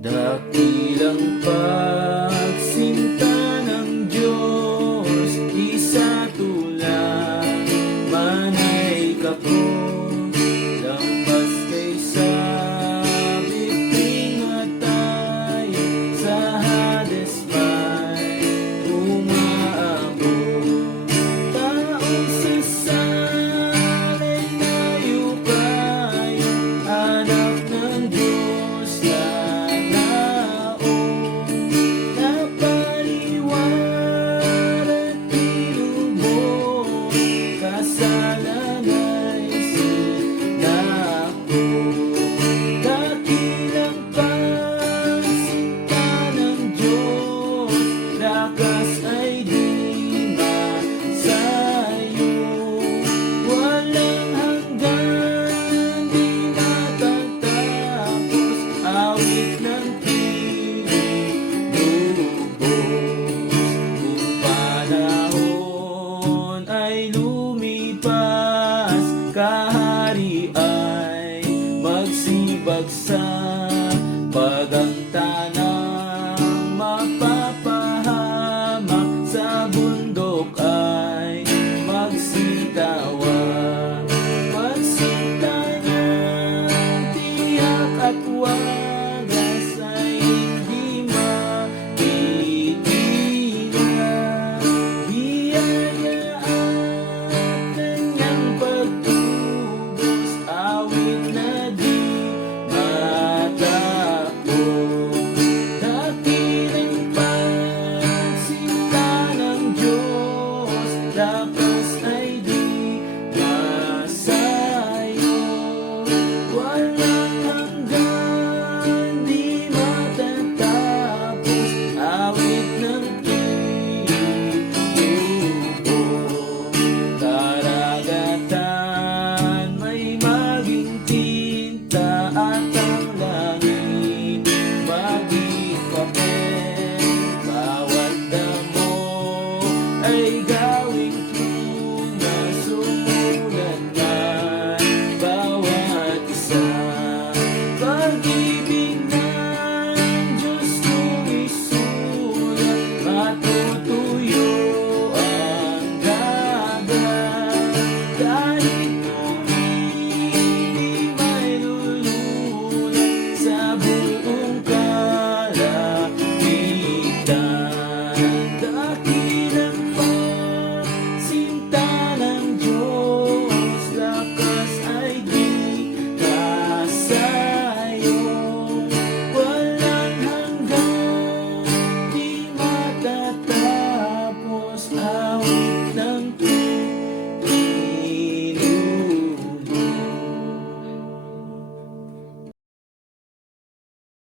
Dakilang pagsinta ng Diyos, di sa tulad manay kapos, lampas kay sabit matay, sa Hades may umaabot. Taong sasanay na yukay, anak ng Diyos na kasalan ay sinako. Dakilang pagsinta ng Diyos, lakas ay di masayo. Walang hanggan, di matatapos, awit ng tinubos. Kung panahon ay lumipas, kahari ay magsibag sa paganta ng mapapahamak, sa bundok ay magsitawag. Magsinta ng tiyak at wagas ay hindi matitinag. Biyaya at kanyang pagtubos, awit na di matakbo. Dakilang pagsinta ng Diyos, lakas